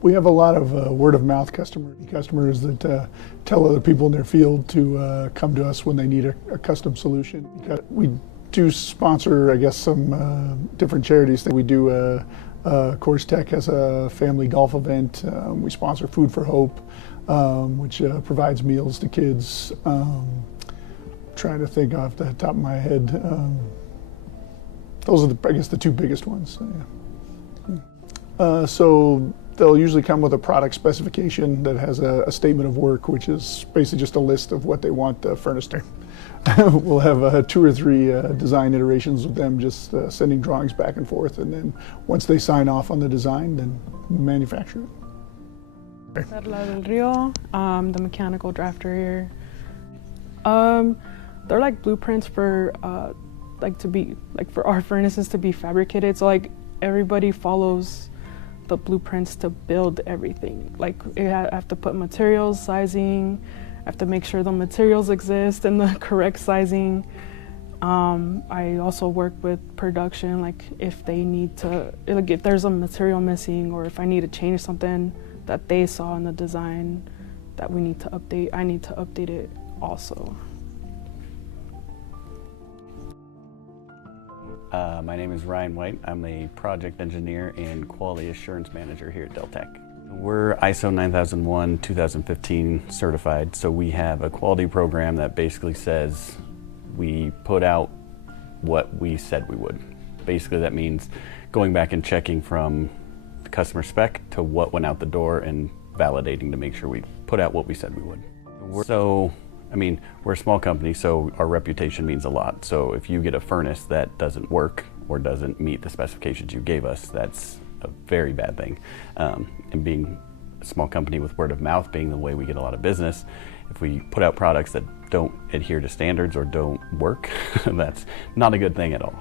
We have a lot of word of mouth customers that tell other people in their field to come to us when they need a custom solution. We do sponsor, I guess, some different charities. We do Course Tech has a family golf event. We sponsor Food for Hope, which provides meals to kids. Trying to think off the top of my head. Those are, I guess, the two biggest ones. So, yeah. So they'll usually come with a product specification that has a statement of work, which is basically just a list of what they want the furnace to. We'll have 2 or 3 design iterations with them, just sending drawings back and forth, and then once they sign off on the design, then manufacture it. Perla del Rio, the mechanical drafter here. They're like blueprints for for our furnaces to be fabricated. So like everybody follows the blueprints to build everything. Like I have to put materials, sizing. I have to make sure the materials exist in the correct sizing. I also work with production, like if they need to, like if there's a material missing or if I need to change something that they saw in the design that we need to update, I need to update it also. My name is Ryan White. I'm a project engineer and quality assurance manager here at Deltec. We're ISO 9001 2015 certified, so we have a quality program that basically says we put out what we said we would. Basically that means going back and checking from the customer spec to what went out the door and validating to make sure we put out what we said we would. We're a small company, so our reputation means a lot. So if you get a furnace that doesn't work or doesn't meet the specifications you gave us, that's a very bad thing. And being a small company with word of mouth being the way we get a lot of business, if we put out products that don't adhere to standards or don't work, that's not a good thing at all.